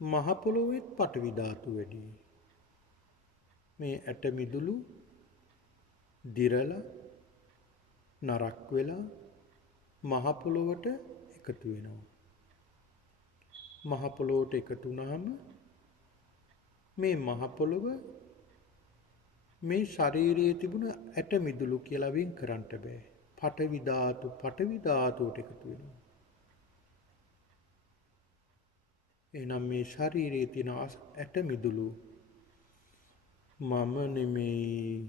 මහ පොළොවේත් පඨවි ධාතු වැඩි. මේ ඇට මිදුළු දිරලා නරක් වෙලා මහ පොළොවට එකතු වෙනවා. මහ පොළොවට එකතු වුනහම මේ මහ පොළොව මේ ශරීරයේ තිබුණ ඇට මිදුළු කියලා වෙන් කරන්න බෑ. පඨවි ධාතුවට එකතු වෙනවා. එහෙනම් මේ ශරීරයේ තියෙන ඇට මිදුළු මම නෙමෙයි,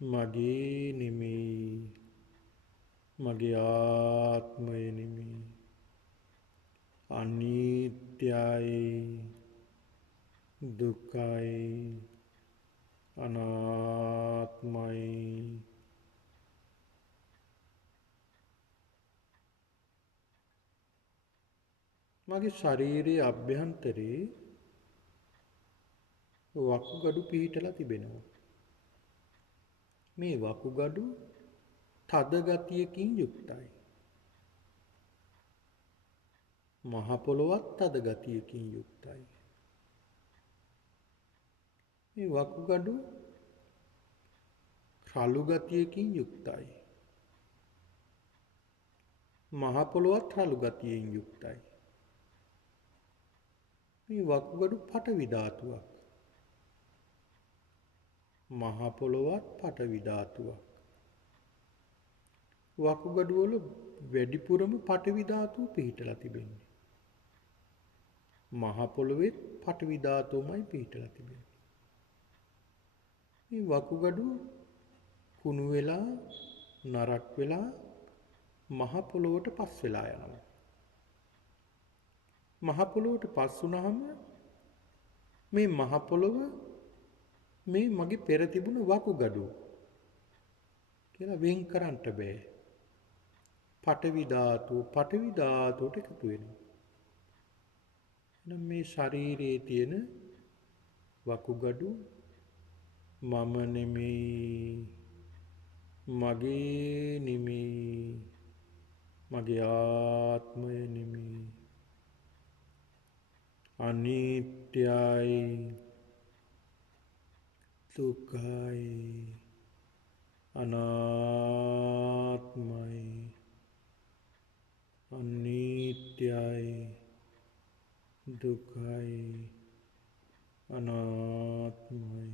මගේ නෙමෙයි, මගේ ආත්මය නෙමෙයි, අනිත්‍යයි, දුකයි, අනාත්මයි. මගේ ශරීරයේ අභ්‍යන්තරේ වකුගඩු පිහිටලා තිබෙනවා. මේ වකුගඩු තද ගතියකින් යුක්තයි. මහ පොළොවත් තද ගතියකින් යුක්තයි. මේ වකුගඩු රළු ගතියකින් යුක්තයි. මහ පොළොවත් රළු ගතියෙන් යුක්තයි. මේ වකුගඩු පඨවි ධාතුවක්. මහ පොළොවත් පඨවි ධාතුවක්. වකුගඩු වල වැඩිපුරම පඨවි ධාතුව පිහිටලා තිබෙන්නේ. මහ පොළොවේ පඨවි ධාතුවමයි පිහිටලා තිබෙන්නේ. මේ වකුගඩු කුණු වෙලා නරක් වෙලා මහ පොළොවට පස් වෙලා යනවා. මහ පොළොවට පස් වුණාම මේ මහ පොළොව මේ මගේ පෙර තිබුණ වකුගඩු කියලා වෙන් කරන්න බෑ. පඨවි ධාතුවට එකතු වෙනවා. එහෙනම් මේ ශරීරයේ තියෙන වකුගඩු මම නෙමෙයි, මගේ නෙමෙයි, මගේ ආත්මය නෙමෙයි, අනිත්‍යයි, දුකයි, අනාත්මයි, අනිත්‍යයි, දුකයි, අනාත්මයි.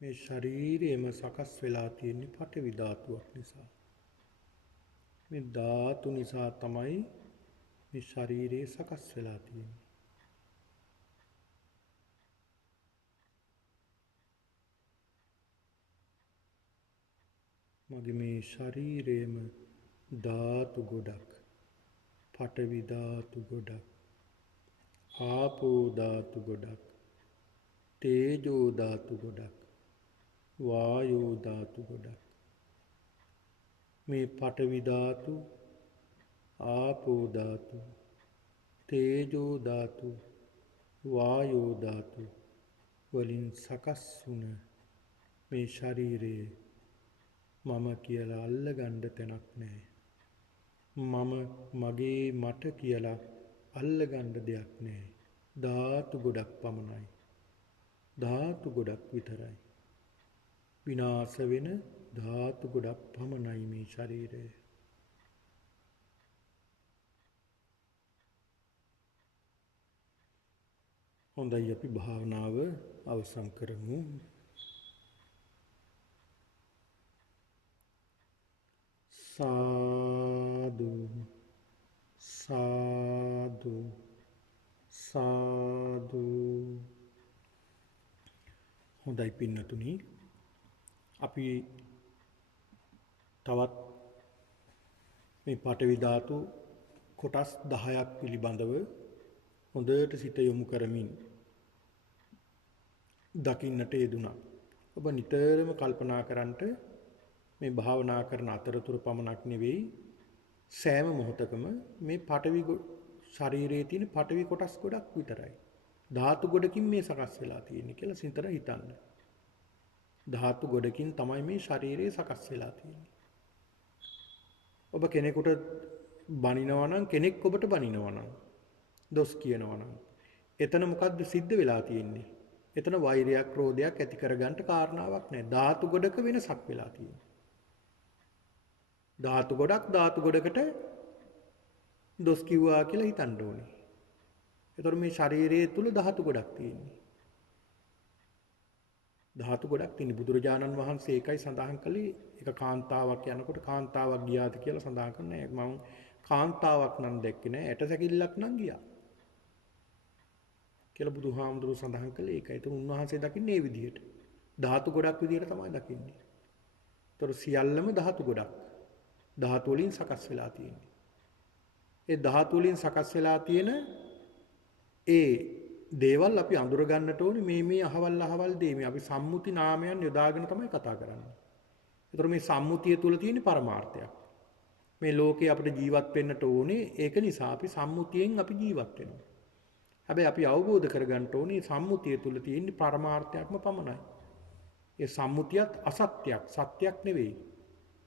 මේ ශරීරයේම සකස් වෙලා තියෙන්නේ පඨවි ධාතුවක් නිසා. මේ ධාතු නිසා තමයි මේ ශරීරය සකස් වෙලා තියෙන්නේ. මගේ මේ ශරීරයේම ධාතු ගොඩක්, පඨවි ධාතු ගොඩක්, ආපෝ ධාතු ගොඩක්, තේජෝ ධාතු ගොඩක්, වායෝ ධාතු ගොඩක්. මේ පඨවි ධාතු, ආපෝ ධාතු, තේජෝ ධාතු, වායෝ ධාතු වලින් සකස් වුණ මේ ශරීරයේ මම කියලා අල්ලගන්න තැනක් නැහැ. මම මගේ මට කියලා අල්ලගන්න දෙයක් නැහැ. ධාතු ගොඩක් පමණයි. ධාතු ගොඩක් විතරයි. විනාශ වෙන ධාතු ගොඩක් පමණයි මේ ශරීරය. හොඳයි, අපි භාවනාව අවසන් කරමු. සාදු සාදු සාදු. හොඳයි පින්නතුනි, අපි තවත් මේ පඨවි ධාතු කොටස් 10ක් පිළිබඳව හොඳට සිත යොමු කරමින් දකින්නට යෙදුණා. ඔබ නිතරම කල්පනා කරන්නට මේ භාවනා කරන අතරතුර පමණක් නෙවෙයි, සෑම මොහොතකම මේ පඨවි ශරීරයේ තියෙන පඨවි කොටස් ගොඩක් විතරයි. ධාතු ගොඩකින් මේ සකස් වෙලා තියෙන්නේ කියලා සිතර හිතන්න. ධාතු ගොඩකින් තමයි මේ ශරීරය සකස් වෙලා තියෙන්නේ. ඔබ කෙනෙකුට බනිනවා නම්, කෙනෙක් ඔබට බනිනවා නම්, දොස් කියනවා නම්, එතන මොකද්ද සිද්ධ වෙලා තියෙන්නේ? එතන වෛරයක් ක්‍රෝධයක් ඇති කරගන්න කාරණාවක් නැහැ. ධාතු ගොඩක වෙනසක් වෙලා තියෙනවා. ධාතු ගොඩකට දොස් කිව්වා කියලා හිතන්න ඕනේ. ඒතර මේ ශරීරයේ තුල ධාතු ගොඩක් තියෙනවා. ධාතු ගොඩක් තියෙන බුදුරජාණන් වහන්සේ ඒකයි සඳහන් කළේ එක කාන්තාවක් යනකොට කාන්තාවක් ගියාද කියලා සඳහන් කරන්නේ මම කාන්තාවක් නම් දැක්කේ නෑ ඇට සැකිල්ලක් නම් ගියා කියලා බුදුහාමුදුරුවෝ සඳහන් කළේ ඒකයි. ඒතර උන්වහන්සේ දකින්නේ මේ විදිහට. ධාතු ගොඩක් විදිහට තමයි දකින්නේ. ඒතර සියල්ලම ධාතු ගොඩක්. ධාතු වලින් සකස් වෙලා තියෙන්නේ. ඒ ධාතු වලින් සකස් වෙලා තියෙන ඒ දේවල් අපි අඳුර ගන්නට ඕනේ මේ අහවල් දේ මේ අපි සම්මුති නාමයන් යොදාගෙන තමයි කතා කරන්නේ. ඒතර මේ සම්මුතිය තුල තියෙන පරමාර්ථයක්. මේ ලෝකේ අපිට ජීවත් වෙන්නට ඕනේ ඒක නිසා අපි සම්මුතියෙන් අපි ජීවත් වෙනවා. හැබැයි අපි අවබෝධ කරගන්න ඕනේ සම්මුතිය තුල තියෙන පරමාර්ථයක්ම පමණයි. ඒ සම්මුතියත් අසත්‍යයක්, සත්‍යයක් නෙවෙයි.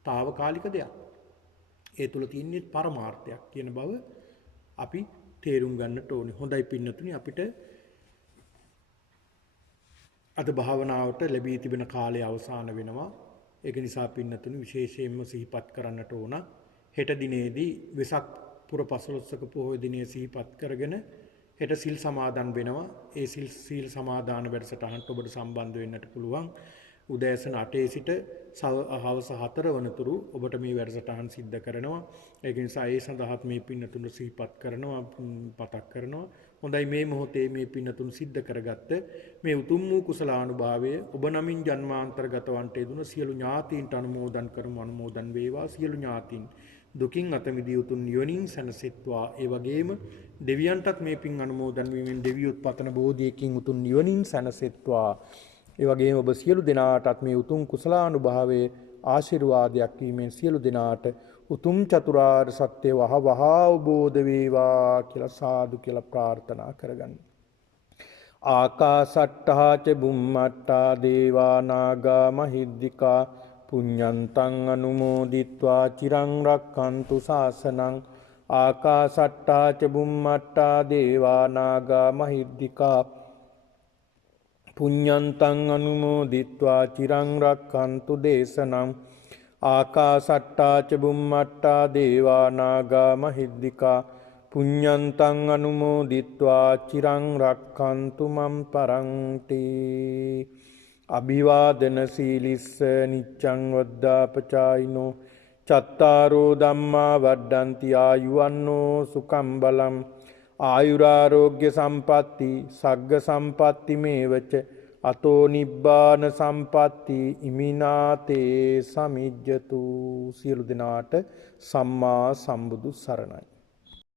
తాවකාලික දෙයක්. ඒ තුල තියෙන පරමාර්ථයක් කියන බව අපි තේරුම් ගන්නට ඕනේ. හොඳයි පින්නතුනි අපිට අද භාවනාවට ලැබී තිබෙන කාලය අවසන් වෙනවා. ඒක නිසා පින්නතුනි විශේෂයෙන්ම සිහිපත් කරන්නට ඕන. හෙට දිනේදී වෙසක් පුර 15ක පොහොය දිනේ සිහිපත් කරගෙන හෙට සිල් සමාදන් වෙනවා. ඒ සිල් සමාදාන වැඩසටහනට ඔබට සම්බන්ධ වෙන්නට පුළුවන්. උදෑසන 8 සිට හවස 4 වනතුරු ඔබට මේ වැඩසටහන් සිද්ධ කරනවා. ඒක නිසා ඒ සඳහාත් මේ පින්නතුන් සිහිපත් කරනවා, පතක් කරනවා. හොඳයි මේ මොහොතේ මේ පින්නතුන් සිද්ධ කරගත්ත මේ උතුම් වූ කුසලානුභාවය ඔබ නමින් ජන්මාන්තරගත වන්ට යෙදුන සියලු ඥාතීන්ට අනුමෝදන් කරමු. අනුමෝදන් වේවා සියලු ඥාතීන්. දුකින් අත මිදී උතුම් නිවනින් සැනසෙත්වා. ඒ වගේම දෙවියන්ටත් මේ පින් අනුමෝදන් වීමෙන් දෙවියොත් පතන බෝධියකින් උතුම් නිවනින් සැනසෙත්වා. ඒ වගේම ඔබ සියලු දෙනාටත් මේ උතුම් කුසලානුභාවයේ ආශිර්වාදයක් වීමෙන් සියලු දෙනාට උතුම් චතුරාර්ය සත්‍ය වහවහ අවබෝධ වේවා කියලා සාදු කියලා ප්‍රාර්ථනා කරගන්න. ආකාසට්ටා ච බුම්මට්ටා දේවා නාග මහිද්దికා පුඤ්ඤන්තං අනුමෝදිත්වා චිරං රක්ඛන්තු ශාසනං. ආකාසට්ටා ච බුම්මට්ටා දේවා නාග මහිද්దికා පුඤ්ඤන්තං අනුමෝදිත්වා චිරං රක්ඛන්තු දේශනං. ආකාසට්ටා ච බුම්මට්ටා දේවා නාග මහිද්దికා පුඤ්ඤන්තං අනුමෝදිත්වා චිරං රක්ඛන්තු මම් පරන්ති. අභිවාදන සීලිස්ස නිච්ඡං වද්දාපචායිනෝ චත්තාරෝ ධම්මා වඩ්ඩන්ති ආයුවන්නෝ සුඛං බලං ආයුරාරෝග්‍ය සම්පatti සග්ග සම්පatti මේවච අතෝ නිබ්බාන සම්පatti ඉමිනාතේ සමිජ්ජතු. සියලු දෙනාට සම්මා සම්බුදු සරණයි.